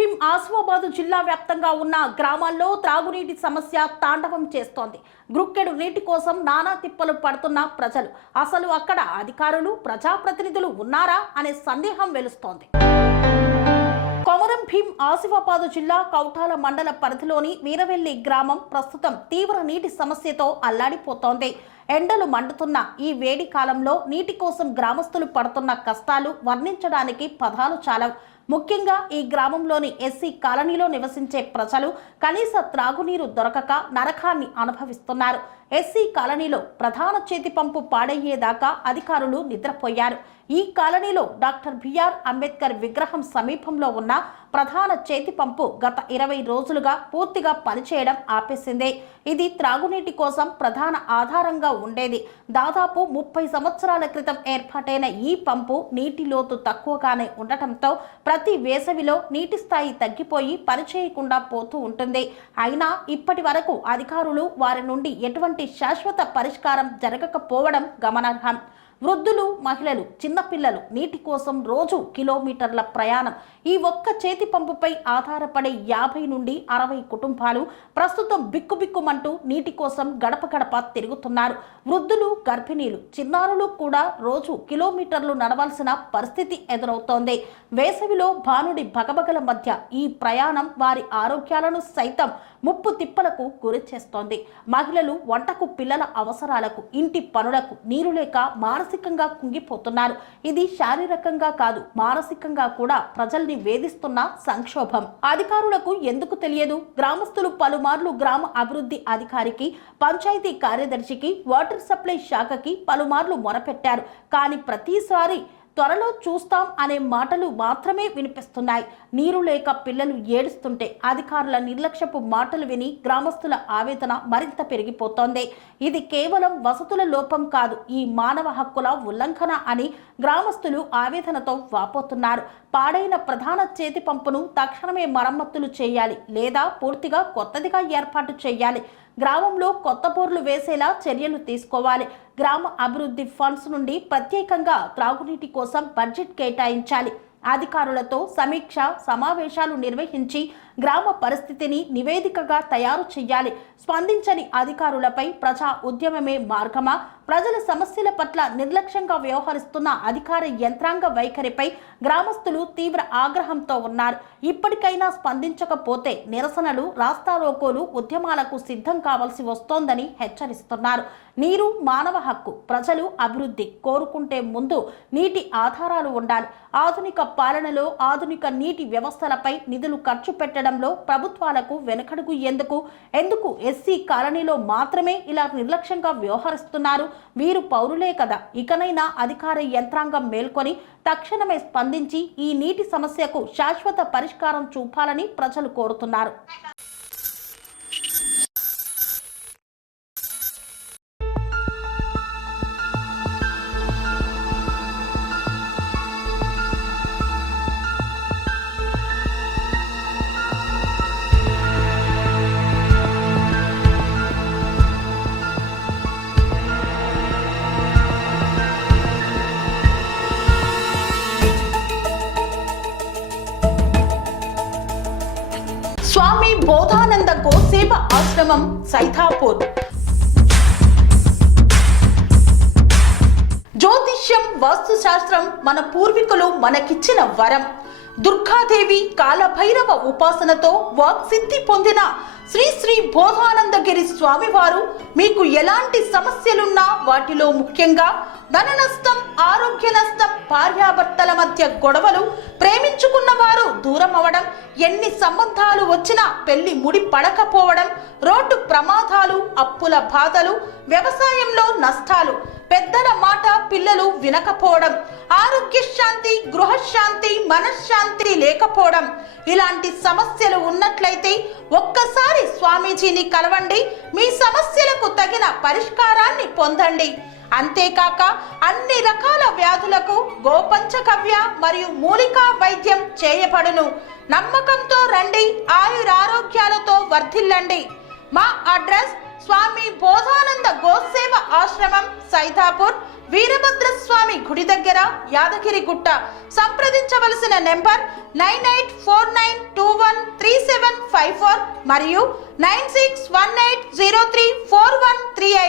భీం ఆసిఫాబాద్ జిల్లా వ్యాప్తంగా ఉన్న గ్రామాల్లో త్రాగునీటి సమస్య తాండవం చేస్తోంది. గ్రుక్కెడు నీటి కోసం నానా తిప్పలు పడుతున్న ప్రజలు. అసలు అక్కడ అధికారులు, ప్రజాప్రతినిధులు ఉన్నారా అనే సందేహం వెలుస్తోంది. కొమరం భీం ఆసిఫాబాద్ జిల్లా కౌటాల మండల పరిధిలోని వీరవెల్లి గ్రామం ప్రస్తుతం తీవ్ర నీటి సమస్యతో అల్లాడిపోతోంది. ఎండలు మండుతున్న ఈ వేడి కాలంలో నీటి కోసం గ్రామస్తులు పడుతున్న కష్టాలు వర్ణించడానికి పదాలు చాలవు. ముఖ్యంగా ఈ గ్రామంలోని ఎస్సీ కాలనీలో నివసించే ప్రజలు కనీస త్రాగునీరు దొరకక నరకాన్ని అనుభవిస్తున్నారు. ఎస్సీ కాలనీలో ప్రధాన చేతి పంపు పాడయ్యేదాకా అధికారులు నిద్రపోయారు. ఈ కాలనీలో డాక్టర్ బిఆర్ అంబేద్కర్ విగ్రహం సమీపంలో ఉన్న ప్రధాన చేతి పంపు గత 20 రోజులుగా పూర్తిగా పనిచేయడం ఆపేసింది. ఇది త్రాగునీటి కోసం ప్రధాన ఆధారంగా ఉండేది. దాదాపు 30 సంవత్సరాల క్రితం ఏర్పాటైన ఈ పంపు నీటి లోతు తక్కువగానే ఉండటంతో ప్రతి వేసవిలో నీటి స్థాయి తగ్గిపోయి పనిచేయకుండా పోతూ ఉంటుంది. అయినా ఇప్పటి వరకు అధికారులు వారి నుండి ఎటువంటి శాశ్వత పరిష్కారం జరగకపోవడం గమనార్హం. వృద్ధులు, మహిళలు, చిన్నపిల్లలు నీటి కోసం రోజు కిలోమీటర్ల ప్రయాణం. ఈ ఒక్క చేతి పంపుపై ఆధారపడే 50 నుండి 60 కుటుంబాలు ప్రస్తుతం బిక్కుబిక్కుమంటూ నీటి కోసం గడప గడప తిరుగుతున్నారు. వృద్ధులు, గర్భిణీలు, చిన్నారులు కూడా రోజు కిలోమీటర్లు నడవాల్సిన పరిస్థితి ఎదురవుతోంది. వేసవిలో భానుడి భగభగల మధ్య ఈ ప్రయాణం వారి ఆరోగ్యాలను సైతం ముప్పు తిప్పలకు గురి చేస్తోంది. మహిళలు వంటకు, పిల్లల అవసరాలకు, ఇంటి పనులకు నీరు లేక మానసికంగా కుంగిపోతున్నారు. ఇది శారీరకంగా కాదు, మానసికంగా కూడా ప్రజల్ని వేధిస్తున్న సంక్షోభం. అధికారులకు ఎందుకు తెలియదు? గ్రామస్తులు పలుమార్లు గ్రామ అభివృద్ధి అధికారికి, పంచాయతీ కార్యదర్శికి, వాటర్ సప్లై శాఖకి పలుమార్లు మొరపెట్టారు. కానీ ప్రతిసారి త్వరలో చూస్తాం అనే మాటలు మాత్రమే వినిపిస్తున్నాయి. నీరు లేక పిల్లలు ఏడుస్తుంటే అధికారుల నిర్లక్ష్యపు మాటలు విని గ్రామస్తుల ఆవేదన మరింత పెరిగిపోతోంది. ఇది కేవలం వసతుల లోపం కాదు, ఈ మానవ హక్కుల ఉల్లంఘన అని గ్రామస్తులు ఆవేదనతో వాపోతున్నారు. పాడైన ప్రధాన చేతి పంపును తక్షణమే మరమ్మతులు చేయాలి, లేదా పూర్తిగా కొత్తదిగా ఏర్పాటు చేయాలి. గ్రామంలో కొత్త బోర్లు వేసేలా చర్యలు తీసుకోవాలి. గ్రామ అభివృద్ధి ఫండ్స్ నుండి ప్రత్యేకంగా త్రాగునీటి కోసం బడ్జెట్ కేటాయించాలి. అధికారులతో సమీక్ష సమావేశాలు నిర్వహించి గ్రామ పరిస్థితిని నివేదికగా తయారు చేయాలి. స్పందించని అధికారులపై ప్రజా ఉద్యమమే మార్గమా? ప్రజల సమస్యల పట్ల నిర్లక్ష్యంగా వ్యవహరిస్తున్న అధికార యంత్రాంగ వైఖరిపై గ్రామస్తులు తీవ్ర ఆగ్రహంతో ఉన్నారు. ఇప్పటికైనా స్పందించకపోతే నిరసనలు, రాస్తారోకోలు, ఉద్యమాలకు సిద్ధం కావాల్సి వస్తోందని హెచ్చరిస్తున్నారు. నీరు మానవ హక్కు. ప్రజలు అభివృద్ధి కోరుకుంటే ముందు నీటి ఆధారాలు ఉండాలి. ఆధునిక పాలనలో ఆధునిక నీటి వ్యవస్థలపై నిధులు ఖర్చు పెట్టడంలో ప్రభుత్వాలకు వెనకడుగు ఎందుకు ఎస్సీ కాలనీలో మాత్రమే ఇలా నిర్లక్ష్యంగా వ్యవహరిస్తున్నారు? వీరు పౌరులే కదా. ఇకనైనా అధికార యంత్రాంగం మేల్కొని తక్షణమే స్పందించి ఈ నీటి సమస్యకు శాశ్వత పరిష్కారం చూపాలని ప్రజలు కోరుతున్నారు. స్వామి బోధానంద గోసేవ ఆశ్రమం, సైథాపూర్. జ్యోతిష్యం, వాస్తుశాస్త్రం మన పూర్వీకులు మనకిచ్చిన వరం. దుర్గాదేవి, కాలభైరవ ఉపాసనతో వాక్సిద్ధి పొందిన శ్రీ శ్రీ బోధానందగిరి స్వామివారు మీకు ఎలాంటి సమస్యలున్నా, వాటిలో ముఖ్యంగా ధన నష్టం, ఆరోగ్య నష్టం, భార్యాభర్తల మధ్య గొడవలు, ప్రేమించుకున్న వారు దూరం అవడం, ఎన్ని సంబంధాలు వచ్చినా పెళ్లి ముడి పడకపోవడం, రోడ్డు ప్రమాదాలు, అప్పుల బాధలు, వ్యవసాయంలో నష్టాలు, పెద్దల మాట పిల్లలు వినకపోవడం, ఆరోగ్య శాంతి, గృహశాంతి, మనశ్శాంతి లేకపోవడం, ఇలాంటి సమస్యలు ఉన్నట్లయితే ఒక్కసారి స్వామీజీని కలవండి. మీ సమస్యలకు తగిన పరిష్కారాన్ని పొందండి. అంతేకాక అన్ని రకాల వ్యాధులకు గోపంచకవ్య మరియు మూలికా వైద్యం చేయబడును. నమ్మకంతో రండి, ఆయురారోగ్యాలతో వర్ధిల్లండి. మా అడ్రస్ స్వామి బోధానంద గోసేవ ఆశ్రమం, సైథాపూర్, వీరభద్రస్వామి గుడి దగ్గర, యాదగిరిగుట్ట. సంప్రదించవలసిన నెంబర్ 984921 9654 మరియు 9618034138.